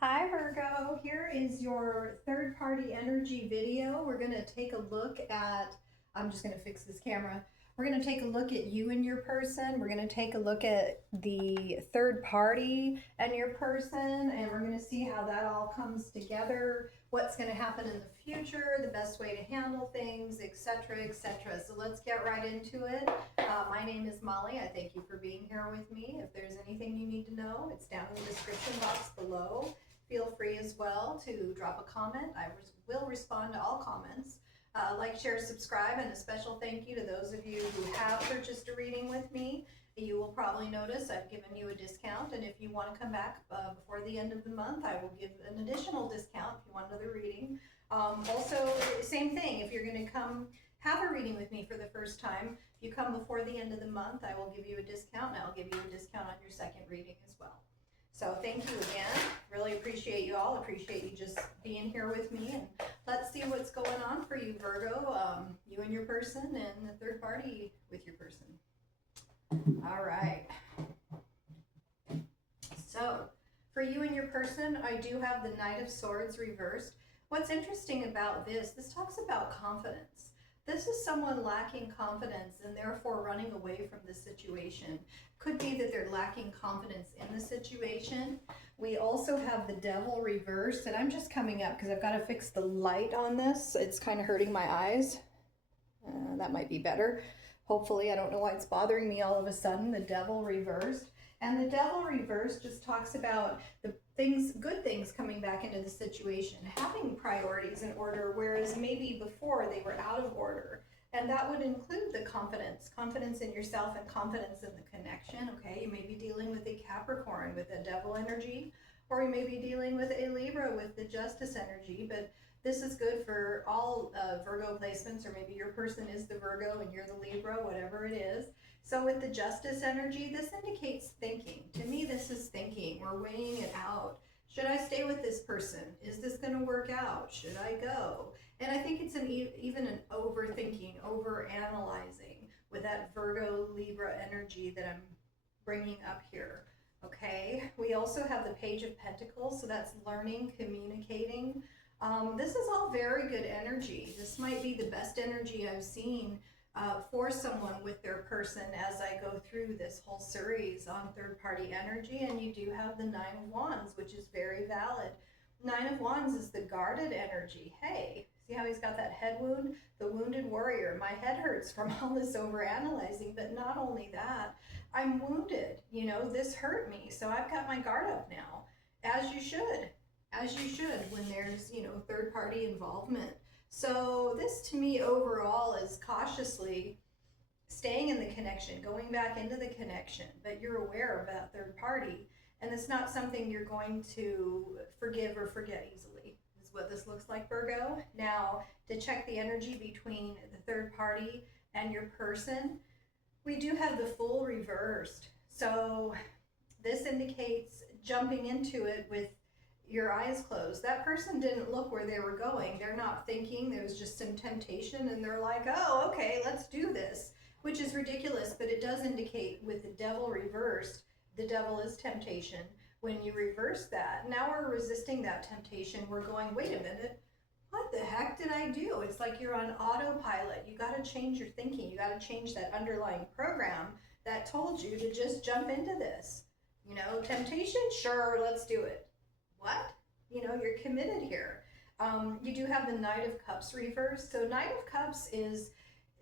Hi Virgo, here is your third party energy video. We're going to take a look at, I'm just going to fix this camera. We're going to take a look at you and your person. We're going to take a look at the third party and your person, and we're going to see how that all comes together, what's going to happen in the future, the best way to handle things, etc., etc. So let's get right into it. My name is Molly. I thank you for being here with me. If there's anything you need to know, it's down in the description box below. Feel free as well to drop a comment. I will respond to all comments. Like, share, subscribe, and a special thank you to those of you who have purchased a reading with me. You will probably notice I've given you a discount, and if you want to come back before the end of the month, I will give an additional discount if you want another reading. Also, same thing, if you're going to come have a reading with me for the first time, if you come before the end of the month, I will give you a discount, and I'll give you a discount on your second reading as well. So thank you again. Really appreciate you all. Appreciate you just being here with me. And let's see what's going on for you, Virgo, you and your person, and the third party with your person. All right. So for you and your person, I do have the Knight of Swords reversed. What's interesting about this talks about confidence. This is someone lacking confidence and therefore running away from the situation. Could be that they're lacking confidence in the situation. We also have the Devil reversed, and I'm just coming up because I've got to fix the light on this. It's kind of hurting my eyes. That might be better. Hopefully, I don't know why it's bothering me all of a sudden. The Devil reversed. And the Devil reversed just talks about the things, good things coming back into the situation, having priorities in order, whereas maybe before they were out of order. And that would include the confidence in yourself and confidence in the connection. Okay, you may be dealing with a Capricorn with a Devil energy, or you may be dealing with a Libra with the Justice energy, but this is good for all Virgo placements, or maybe your person is the Virgo and you're the Libra, whatever it is. So with the Justice energy, this indicates thinking. To me, this is thinking. We're weighing it out. Should I stay with this person? Is this going to work out? Should I go? And I think it's even an overthinking, overanalyzing with that Virgo Libra energy that I'm bringing up here. Okay, we also have the Page of Pentacles, so that's learning, communicating. This is all very good energy. This might be the best energy I've seen for someone with their person as I go through this whole series on third party energy. And you do have the Nine of Wands, which is very valid. Nine of Wands is the guarded energy. Hey, see how he's got that head wound? The wounded warrior. My head hurts from all this over analyzing, but not only that, I'm wounded. You know, this hurt me, so I've got my guard up now, as you should. As you should when there's, third party involvement. So this to me overall is cautiously staying in the connection, going back into the connection, but you're aware of that third party, and it's not something you're going to forgive or forget easily, is what this looks like, Virgo. Now, to check the energy between the third party and your person, we do have the Fool reversed. So this indicates jumping into it with your eyes closed. That person didn't look where they were going. They're not thinking. There was just some temptation, and they're like, oh, okay, let's do this, which is ridiculous, but it does indicate with the Devil reversed, the devil is temptation. When you reverse that, now we're resisting that temptation. We're going, wait a minute, what the heck did I do? It's like you're on autopilot. You got to change your thinking. You got to change that underlying program that told you to just jump into this. Temptation, sure, let's do it. What? You're committed here. You do have the Knight of Cups reversed. So Knight of Cups is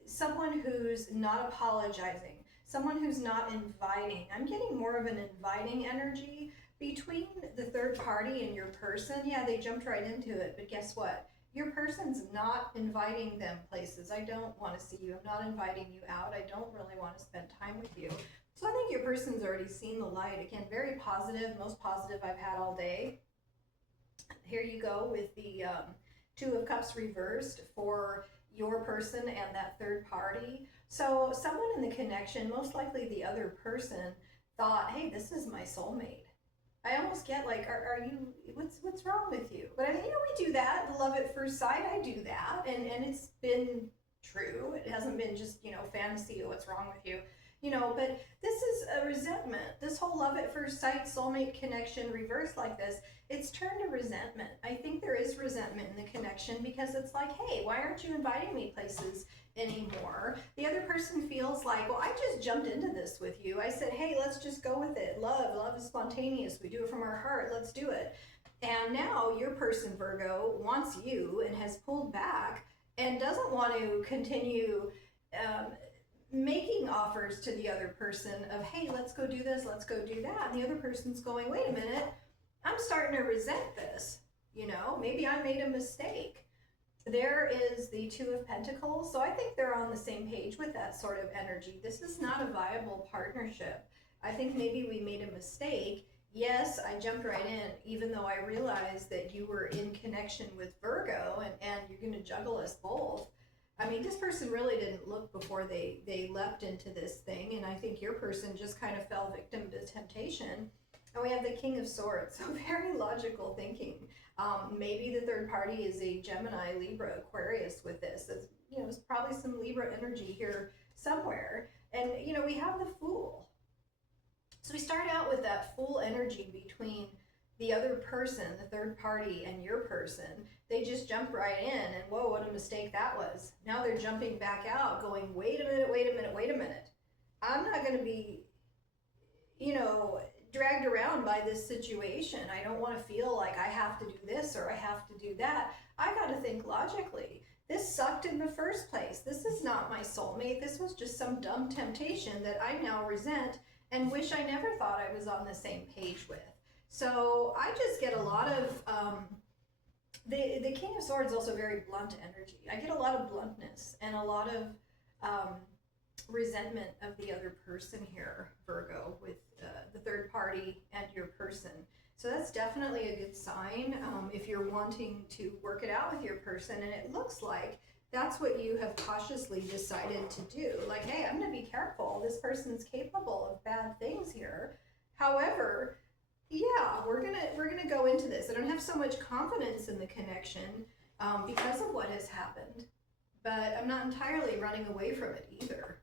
someone who's not apologizing, someone who's not inviting. I'm getting more of an inviting energy between the third party and your person. Yeah, they jumped right into it, but guess what? Your person's not inviting them places. I don't want to see you. I'm not inviting you out. I don't really want to spend time with you. So I think your person's already seen the light. Again, very positive, most positive I've had all day. Here you go with the Two of Cups reversed for your person and that third party. So someone in the connection, most likely the other person, thought, hey, this is my soulmate. I almost get like, are you, what's wrong with you? But we do that, the love at first sight, I do that, and it's been true. It hasn't been just, fantasy, what's wrong with you? but this is a resentment. This whole love at first sight, soulmate connection reversed like this, it's turned to resentment. I think there is resentment in the connection because it's like, hey, why aren't you inviting me places anymore? The other person feels like, well, I just jumped into this with you. I said, hey, let's just go with it. Love is spontaneous. We do it from our heart. Let's do it. And now your person, Virgo, wants you and has pulled back and doesn't want to continue making offers to the other person of, hey, let's go do this, let's go do that. And the other person's going, wait a minute, I'm starting to resent this. Maybe I made a mistake. There is the Two of Pentacles. So I think they're on the same page with that sort of energy. This is not a viable partnership. I think maybe we made a mistake. Yes, I jumped right in, even though I realized that you were in connection with Virgo and you're going to juggle us both. I mean, this person really didn't look before they leapt into this thing, and I think your person just kind of fell victim to temptation. And we have the King of Swords, so very logical thinking. Maybe the third party is a Gemini, Libra, Aquarius with this. There's probably some Libra energy here somewhere. And, we have the Fool. So we start out with that Fool energy between the other person, the third party, and your person. They just jumped right in, and whoa, what a mistake that was. Now they're jumping back out going, wait a minute. I'm not going to be, dragged around by this situation. I don't want to feel like I have to do this or I have to do that. I got to think logically. This sucked in the first place. This is not my soulmate. This was just some dumb temptation that I now resent and wish I never thought I was on the same page with. So I just get a lot of, the King of Swords is also very blunt energy. I get a lot of bluntness and a lot of resentment of the other person here, Virgo, with the third party and your person. So that's definitely a good sign if you're wanting to work it out with your person. And it looks like that's what you have cautiously decided to do. Like, hey, I'm going to be careful. This person's capable of bad things here. However, yeah, we're gonna go into this. I don't have so much confidence in the connection because of what has happened, but I'm not entirely running away from it either.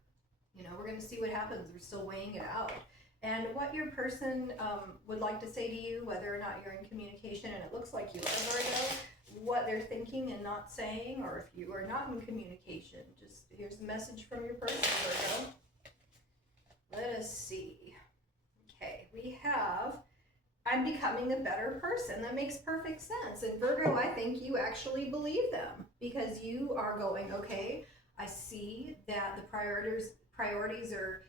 We're gonna see what happens. We're still weighing it out. And what your person would like to say to you, whether or not you're in communication, and it looks like you are, Virgo, what they're thinking and not saying, or if you are not in communication, just here's the message from your person, Virgo. Let us see. Okay, we have, I'm becoming a better person. That makes perfect sense. And Virgo, I think you actually believe them because you are going, okay, I see that the priorities are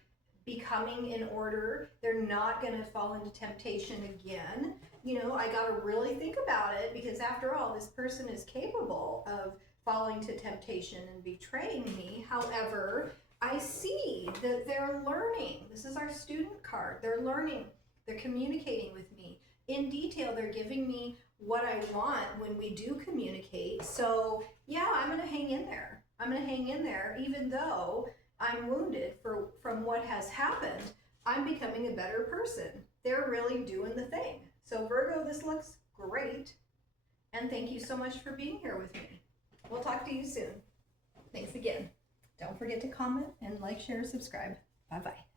becoming in order. They're not going to fall into temptation again. I got to really think about it because after all, this person is capable of falling to temptation and betraying me. However, I see that they're learning. This is our student card. They're learning. They're communicating with me in detail. They're giving me what I want when we do communicate. So yeah, I'm going to hang in there. Even though I'm wounded from what has happened. I'm becoming a better person. They're really doing the thing. So Virgo, this looks great. And thank you so much for being here with me. We'll talk to you soon. Thanks again. Don't forget to comment and like, share, subscribe. Bye-bye.